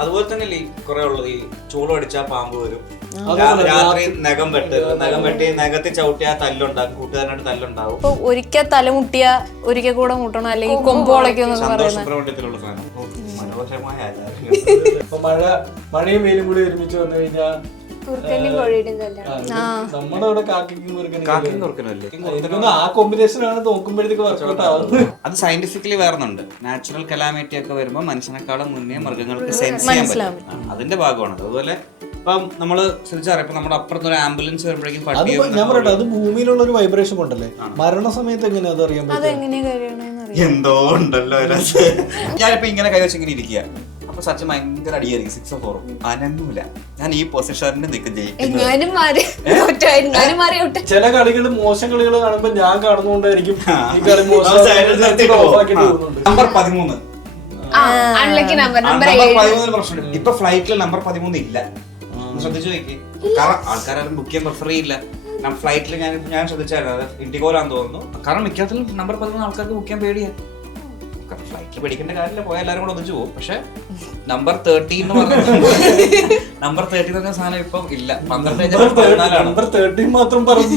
അതുപോലെ തന്നെ കുറെ ഉള്ളത് ഈ ചൂളം അടിച്ചാൽ പാമ്പ് വരും, രാത്രി നഖം വെട്ടി നഖത്തിൽ ചവിട്ടിയാൽ തല്ലുണ്ടാകും, കൂട്ടുകാരനായിട്ട് തല്ലുണ്ടാവും. ഒരിക്കൽ തലമുട്ടിയ ഒരിക്കൽ കൂടെ മുട്ടണം, അല്ലെങ്കിൽ കൊമ്പോളയ്ക്കും. സുബ്രഹ്മണ്യത്തിലുള്ള സാധനം മനോഹരമായ മഴയും വെയിലും കൂടി ഒരുമിച്ച് വന്നു കഴിഞ്ഞാൽ നമ്മുടെ അവിടെ ആ കോമ്പിനേഷൻ ആണ് നോക്കുമ്പോഴത്തേക്ക് വർക്ക്ഔട്ട് ആവുന്നത്. അത് സയന്റിഫിക്കലി വേറെന്നുണ്ട്. നാച്ചുറൽ കലാമിറ്റി ഒക്കെ വരുമ്പോൾ മനുഷ്യനെക്കാളും മുന്നേ മൃഗങ്ങൾക്ക് സെൻസ് ചെയ്യാൻ പറ്റും, അതിന്റെ ഭാഗമാണ്. അതുപോലെ ഇപ്പം നമ്മള് ശ്രദ്ധിച്ചറിയാം, ഇപ്പൊ നമ്മുടെ അപ്പുറത്തൊരു ആംബുലൻസ് വരുമ്പോഴേക്കും ഞാൻ പറയട്ടെ, അത് ഭൂമിയിലുള്ള ഒരു വൈബ്രേഷൻ കൊണ്ടല്ലേ മരണസമയത്ത് എങ്ങനെയാ അത് അറിയാൻ പറ്റും? എന്തോ ഉണ്ടല്ലോ. ഞാനിപ്പോ ഇങ്ങനെ കൈവച്ച് ഇങ്ങനെ ഇരിക്കുക, അപ്പൊ സച്ചിൻ ഭയങ്കര അടിയായിരിക്കും, 6 or 4 അനങ്ങൂല. ഞാൻ ഈ പൊസിഷനിൽ നിൽക്കും ചെയ്യും. ചില കളികൾ മോശം കളികൾ കാണുമ്പോ ഞാൻ കാണുന്നോണ്ടായിരിക്കും ഈ കളി നമ്പർ 13 പ്രശ്നം. ഇപ്പൊ ഫ്ലൈറ്റിൽ നമ്പർ 13 ഇല്ല, ശ്രദ്ധിച്ചു നോക്കി. കാരണം ആൾക്കാരും ബുക്ക് ചെയ്യാൻ പ്രിഫർ ചെയ്യില്ല. ഫ്ലൈറ്റിൽ ഞാൻ ശ്രദ്ധിച്ചായിരുന്നു, ഇൻഡിഗോലാന്ന് തോന്നുന്നു. കാരണം മിക്കത്തിലും നമ്പർ 13 ആൾക്കാർക്ക് ബുക്ക് ചെയ്യാൻ പേടിയാ. ഫ്ലൈറ്റിൽ പേടിക്കേണ്ട കാര്യമില്ല, പോയാൽ എല്ലാവരും കൂടെ ഒന്നിച്ചു പോകും. പക്ഷെ നമ്പർ 13 എന്ന് പറഞ്ഞ നമ്പർ 13 എന്ന സാധനം ഇപ്പം ഇല്ല. 12 നമ്പർ 13 മാത്രം പറഞ്ഞു.